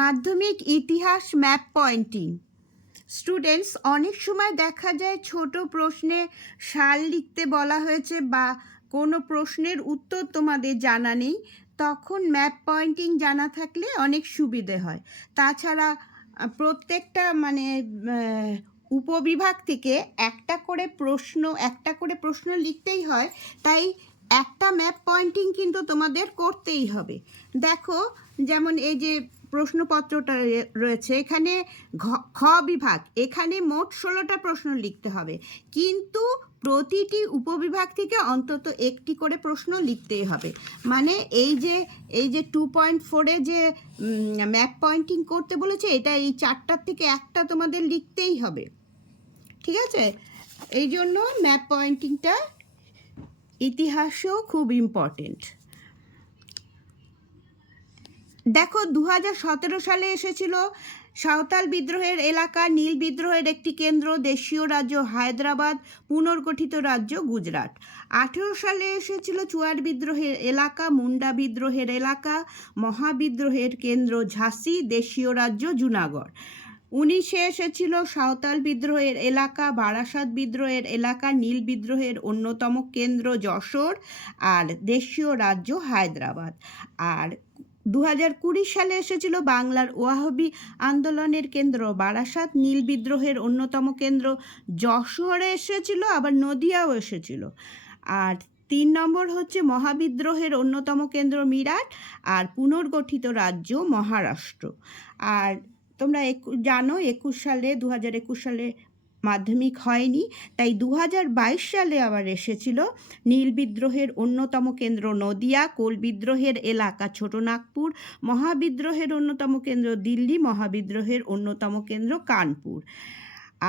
মাধ্যমিক ইতিহাস map pointing. Students, অনেক সময় দেখা যায় ছোট প্রশ্নে সাল লিখতে বলা হয়েছে বা কোনো প্রশ্নের উত্তর তোমাদের জানা নেই, তখন ম্যাপ পয়েন্টিং জানা থাকলে অনেক সুবিধে হয়। তাছাড়া প্রত্যেকটা উপবিভাগ থেকে একটা করে প্রশ্ন লিখতেই হয়, তাই একটা ম্যাপ পয়েন্টিং কিন্তু তোমাদের করতেই হবে। দেখো, যেমন এই যে প্রশ্নপত্রটা রয়েছে, এখানে খ বিভাগ, এখানে মোট 16টা প্রশ্ন লিখতে হবে, কিন্তু প্রতিটি উপবিভাগ থেকে অন্তত একটি করে প্রশ্ন লিখতেই হবে। মানে এই যে 2.4-এ যে ম্যাপ পয়েন্টিং করতে বলেছে, এটা এই 4টার থেকে একটা তোমাদের লিখতেই হবে, ঠিক আছে? এই জন্য ম্যাপ পয়েন্টিংটা ইতিহাসেও খুব ইম্পর্টেন্ট। দেখো, 2017 সালে এসেছিল সাঁওতাল বিদ্রোহের এলাকা, নীল বিদ্রোহের একটি কেন্দ্র, দেশীয় রাজ্য হায়দ্রাবাদ, পুনর্গঠিত রাজ্য গুজরাট। 18 সালে এসেছিল চুয়ার বিদ্রোহের এলাকা, মুন্ডা বিদ্রোহের এলাকা, মহাবিদ্রোহের কেন্দ্র ঝাঁসি, দেশীয় রাজ্য জুনাগড়। 19-এ এসেছিল সাঁওতাল বিদ্রোহের এলাকা, বারাসাত বিদ্রোহের এলাকা, নীল বিদ্রোহের অন্যতম কেন্দ্র যশোর আর দেশীয় রাজ্য হায়দ্রাবাদ। আর 2020 সালে এসেছিল বাংলার ওয়াহাবি আন্দোলনের কেন্দ্র বারাসাত, নীল বিদ্রোহের অন্যতম কেন্দ্র যশোরে এসেছিল, আবার নদিয়াও এসেছিল। আর 3 নম্বর হচ্ছে মহাবিদ্রোহের অন্যতম কেন্দ্র মিরাট আর পুনর্গঠিত রাজ্য মহারাষ্ট্র। আর তোমরা জানো 2021 সালে মাধ্যমিক হয়নি, তাই 2022 সালে আবার এসেছিল নীল বিদ্রোহের অন্যতম কেন্দ্র নদিয়া, কোল বিদ্রোহের এলাকা ছোটনাগপুর, মহাবিদ্রোহের অন্যতম কেন্দ্র দিল্লি, মহাবিদ্রোহের অন্যতম কেন্দ্র কানপুর।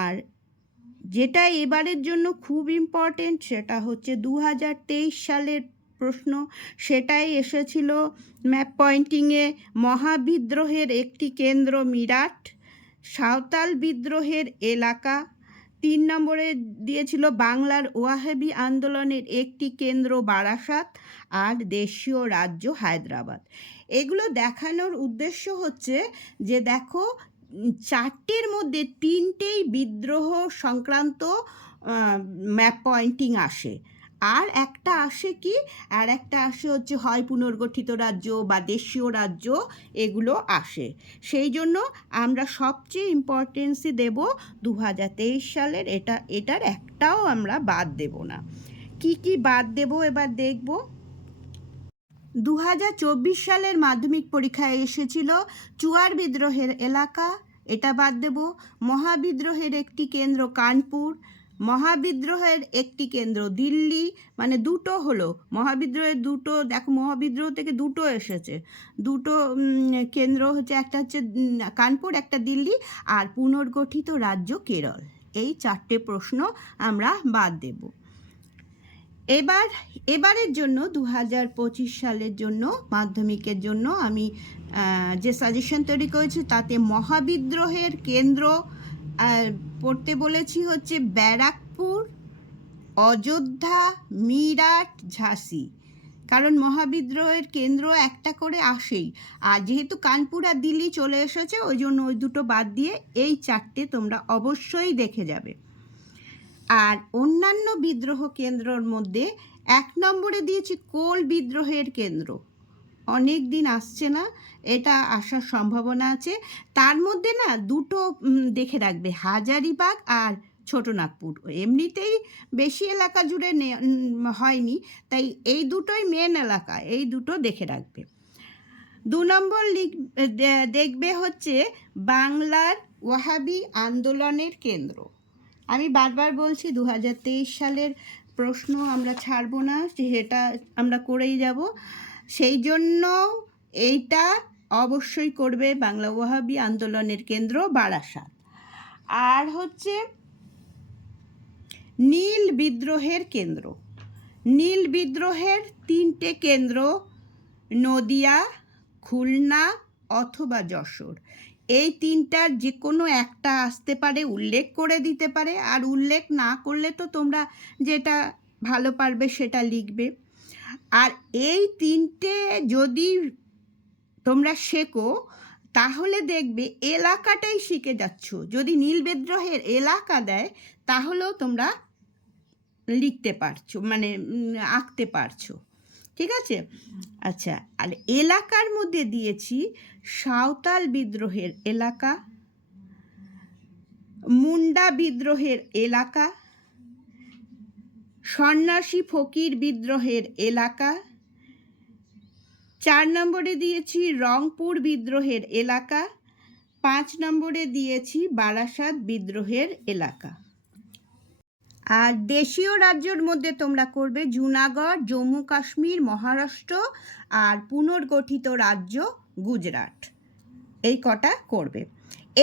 আর যেটা এবারের জন্য খুব ইম্পর্টেন্ট, সেটা হচ্ছে 2023 সালের প্রশ্ন, সেটাই এসেছিল ম্যাপ পয়েন্টিংয়ে। মহাবিদ্রোহের একটি কেন্দ্র মিরাট, সাঁওতাল বিদ্রোহের এলাকা। 3 নম্বরে দিয়েছিল বাংলার ওয়াহাবি আন্দোলনের একটি কেন্দ্র বারাসাত আর দেশীয় রাজ্য হায়দ্রাবাদ। এগুলো দেখানোর উদ্দেশ্য হচ্ছে যে দেখো, 4টের মধ্যে 3টেই বিদ্রোহ সংক্রান্ত ম্যাপ পয়েন্টিং আসে, আর একটা আসে কি, আর একটা আসে হচ্ছে হয় পুনর্গঠিত রাজ্য বা দেশীয় রাজ্য, এগুলো আসে। সেই জন্য আমরা সবচেয়ে ইম্পর্টেন্সই দেব 2023 সালের, এটার একটাও আমরা বাদ দেব না। কি বাদ দেব এবার দেখব। 2024 সালের মাধ্যমিক পরীক্ষায় এসেছিল চুয়ার বিদ্রোহের এলাকা, এটা বাদ দেব। মহাবিদ্রোহের একটি কেন্দ্র কানপুর, মহাবিদ্রোহের একটি কেন্দ্র দিল্লি, মানে দুটো হলো মহাবিদ্রোহের দুটো। দেখো, মহাবিদ্রোহ থেকে দুটো এসেছে, দুটো কেন্দ্র হচ্ছে, একটা হচ্ছে কানপুর, একটা দিল্লি, আর পুনর্গঠিত রাজ্য কেরল। এই 4টে প্রশ্ন আমরা বাদ দেব। এবারের জন্য 2025 সালের জন্য মাধ্যমিকের জন্য আমি যে সাজেশন তৈরি করেছি, তাতে মহাবিদ্রোহের কেন্দ্র পড়তে বলেছি হচ্ছে ব্যারাকপুর, অযোধ্যা, মিরাট, ঝাঁসি। কারণ মহাবিদ্রোহের কেন্দ্র একটা করে আসেই, আর যেহেতু কানপুর আর দিল্লি চলে এসেছে, ওই জন্য ওই দুটো বাদ দিয়ে এই 4টে তোমরা অবশ্যই দেখে যাবে। আর অন্যান্য বিদ্রোহ কেন্দ্রর মধ্যে 1 নম্বরে দিয়েছি কোল বিদ্রোহের কেন্দ্র। অনেক দিন আসছে না, এটা আসার সম্ভাবনা আছে। তার মধ্যে না দুটো দেখে রাখবে, হাজারিবাগ আর ছোটনাগপুর। এমনিতেই বেশি এলাকা জুড়ে হয়নি, তাই এই দুটোই মেন এলাকা, এই দুটো দেখে রাখবে। 2 নম্বর দেখবে হচ্ছে বাংলার ওয়াহাবি আন্দোলনের কেন্দ্র। আমি বারবার বলছি 2023 সালের প্রশ্ন আমরা ছাড়বো না, সেটা আমরা করেই যাব। সেই জন্য এইটা অবশ্যই করবে, বাংলা ওয়াহাবি আন্দোলনের কেন্দ্র বারাসাত। আর হচ্ছে নীল বিদ্রোহের কেন্দ্র, নীল বিদ্রোহের 3টে কেন্দ্র নদিয়া, খুলনা অথবা যশোর। এই 3টার যে কোনো একটা আসতে পারে, উল্লেখ করে দিতে পারে, আর উল্লেখ না করলে তো তোমরা যেটা ভালো পারবে সেটা লিখবে। আর এই 3টে যদি তোমরা শেখো, তাহলে দেখবে এলাকাটাই শিখে যাচ্ছ। যদি নীল বিদ্রোহের এলাকা দেয় তাহলেও তোমরা লিখতে পারছো, মানে আঁকতে পারছো। ঠিক আছে? আচ্ছা, আর এলাকার মধ্যে দিয়েছি সাঁওতাল বিদ্রোহের এলাকা, মুন্ডা বিদ্রোহের এলাকা, সন্ন্যাসী ফকির বিদ্রোহের এলাকা, 4 নম্বরে দিয়েছি রংপুর বিদ্রোহের এলাকা, 5 নম্বরে দিয়েছি বারাসাত বিদ্রোহের এলাকা। আর দেশীয় রাজ্যের মধ্যে তোমরা করবে জুনাগড়, জম্মু কাশ্মীর, মহারাষ্ট্র আর পুনর্গঠিত রাজ্য গুজরাট, এই কটা করবে।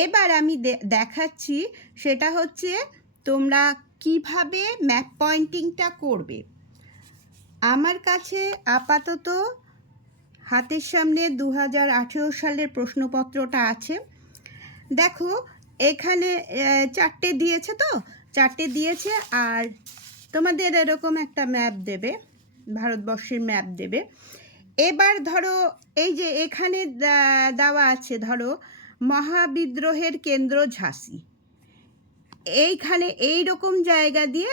এবার আমি দেখাচ্ছি সেটা হচ্ছে তোমরা কিভাবে ম্যাপ পয়েন্টিংটা করবে। আমার কাছে আপাতত হাতের সামনে 2018 সালের প্রশ্নপত্রটা আছে। দেখো এখানে 4টে দিয়েছে, তো 4টে দিয়েছে, আর তোমাদের এরকম একটা ম্যাপ দেবে, ভারতবর্ষের ম্যাপ দেবে। এবার ধরো এই যে এখানে দেওয়া আছে, ধরো মহাবিদ্রোহের কেন্দ্র ঝাঁসি, এইখানে এই রকম জায়গা দিয়ে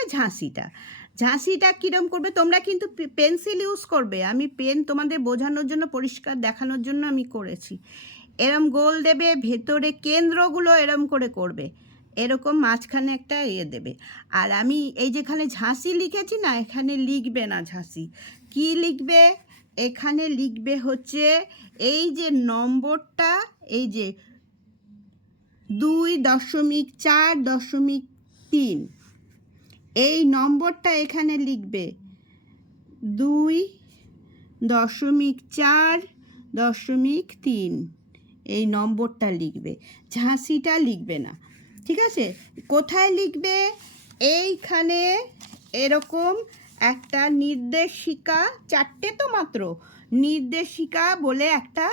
ঝাঁসিটা কীরকম করবে তোমরা, কিন্তু পেন্সিল ইউজ করবে। আমি পেন তোমাদের বোঝানোর জন্য, পরিষ্কার দেখানোর জন্য আমি করেছি। এরম গোল দেবে, ভেতরে কেন্দ্রগুলো এরম করে করবে, এরকম মাঝখানে একটা দেবে। আর আমি এই যেখানে ঝাঁসি লিখেছি না, এখানে লিখবে না ঝাঁসি, কি লিখবে এখানে লিখবে হচ্ছে এই যে নম্বরটা, এই যে 2.4.3, এই নম্বরটা এখানে লিখবে 2.4.3, এই নম্বরটা লিখবে, ঝাঁসিটা লিখবে না। ঠিক আছে? কোথায় লিখবে? এইখানে এরকম একটা নির্দেশিকা, 4টে তো মাত্র, নির্দেশিকা বলে একটা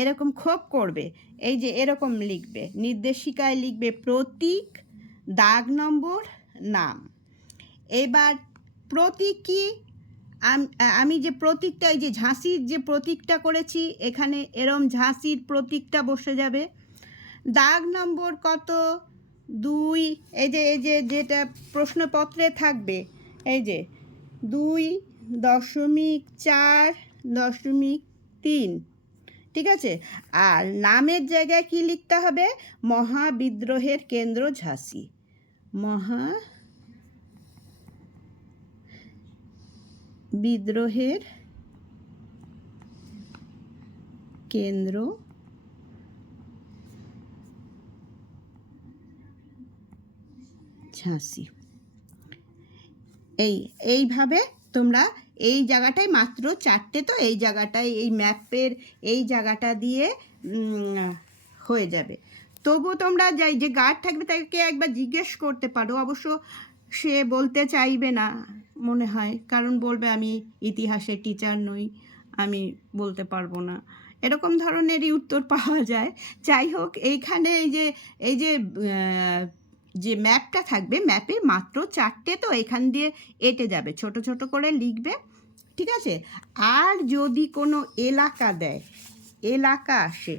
এরকম খোপ করবে, এই যে এরকম লিখবে, নির্দেশিকায় লিখবে প্রতীক, দাগ নম্বর, নাম। এবার প্রতীক কি, আমি যে প্রতীকটা, এই যে ঝাঁসির যে প্রতীকটা করেছি, এখানে এরম ঝাঁসির প্রতীকটা বসে যাবে। দাগ নম্বর কত? 2, এই যে যেটা প্রশ্নপত্রে থাকবে, এই যে 2.4.3, ঠিক আছে? আর নামের জায়গায় কি লিখতে হবে? মহাবিদ্রোহের কেন্দ্র ঝাঁসি, মহাবিদ্রোহের কেন্দ্র ঝাঁসি। এইভাবে তোমরা এই জায়গাটায় মাত্র 4টে, তো এই জায়গাটায় এই ম্যাপের এই জায়গাটা দিয়ে হয়ে যাবে। তবু তোমরা যে গার্ড থাকবে তাকে একবার জিজ্ঞেস করতে পারো, অবশ্য সে বলতে চাইবে না মনে হয়, কারণ বলবে আমি ইতিহাসের টিচার নই, আমি বলতে পারবো না, এরকম ধরনেরই উত্তর পাওয়া যায়। যাই হোক, এইখানে এই যে ম্যাপটা থাকবে, ম্যাপে মাত্র 4টে, তো এখান দিয়ে এঁটে যাবে, ছোট ছোট করে লিখবে। ঠিক আছে? আর যদি কোনো এলাকা দেয়, এলাকা আসে,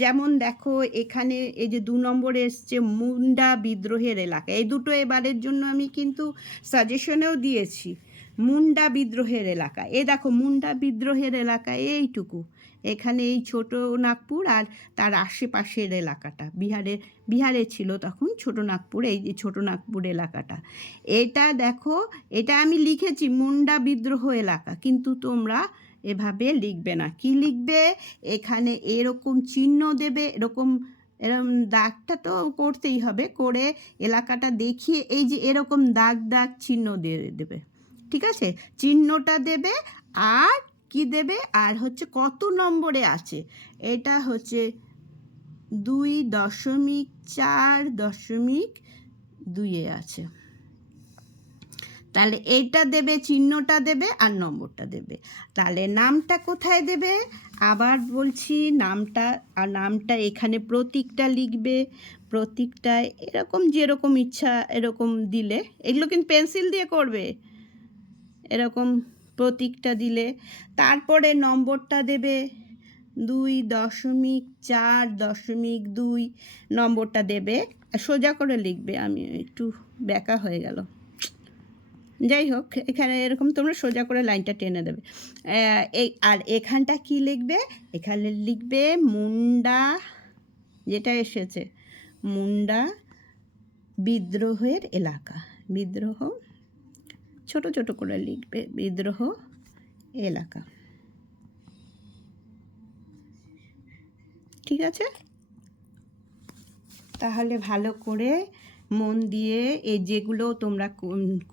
যেমন দেখো এখানে এই যে 2 নম্বরে এসছে মুন্ডা বিদ্রোহের এলাকা, এই দুটো এবারের জন্য আমি কিন্তু সাজেশনেও দিয়েছি, মুন্ডা বিদ্রোহের এলাকা। এই দেখো মুন্ডা বিদ্রোহের এলাকা এইটুকু, এখানে এই ছোট নাগপুর আর তার আশেপাশের এলাকাটা, বিহারে ছিল তখন ছোট নাগপুর, এই যে ছোট নাগপুর এলাকাটা, এটা দেখো, এটা আমি লিখেছি মুন্ডা বিদ্রোহ এলাকা, কিন্তু তোমরা এভাবে লিখবে না। কি লিখবে? এখানে এরকম চিহ্ন দেবে, এরকম দাগটা তো করতেই হবে, করে এলাকাটা দেখিয়ে এই যে এরকম দাগ চিহ্ন দিয়ে দেবে। ঠিক আছে? চিহ্নটা দেবে, আর কি দেবে, আর হচ্ছে কত নম্বরে আছে, এটা হচ্ছে 2.4.2 আছে, তাহলে এইটা দেবে, চিহ্নটা দেবে আর নম্বরটা দেবে। তাহলে নামটা কোথায় দেবে? আবার বলছি, নামটা এখানে প্রতীকটা লিখবে, প্রতীকটায় এরকম যেরকম ইচ্ছা এরকম দিলে, এগুলো কিন্তু পেন্সিল দিয়ে করবে, এরকম প্রতীকটা দিলে, তারপরে নম্বরটা দেবে, 2.4.2 নম্বরটা দেবে, সোজা করে লিখবে। আমি একটু ব্যাকা হয়ে গেল, যাই হোক, এখানে এরকম তোমরা সোজা করে লাইনটা টেনে দেবে। আর এখানটা কি লিখবে? এখানে লিখবে মুন্ডা, যেটা এসেছে মুন্ডা বিদ্রোহের এলাকা। বিদ্রোহ ছোট ছোট করে লিখবে, বিদ্রোহ এলাকা। ঠিক আছে? তাহলে ভালো করে মন দিয়ে এই যেগুলো তোমরা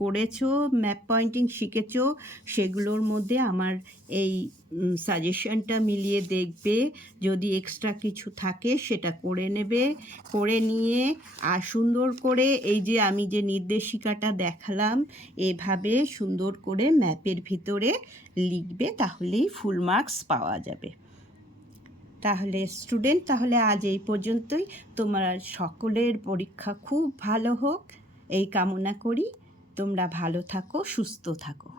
করেছো, ম্যাপ পয়েন্টিং শিখেছো, সেগুলোর মধ্যে আমার এই সাজেশনটা মিলিয়ে দেখবে। যদি এক্সট্রা কিছু থাকে সেটা করে নেবে, করে নিয়ে আর সুন্দর করে এই যে আমি যে নির্দেশিকাটা দেখালাম এভাবে সুন্দর করে ম্যাপের ভিতরে লিখবে, তাহলেই ফুল মার্কস পাওয়া যাবে। তাহলে স্টুডেন্ট, তাহলে আজ এই পর্যন্তই। তোমরা সকলের পরীক্ষা খুব ভালো হোক এই কামনা করি। তোমরা ভালো থাকো, সুস্থ থাকো।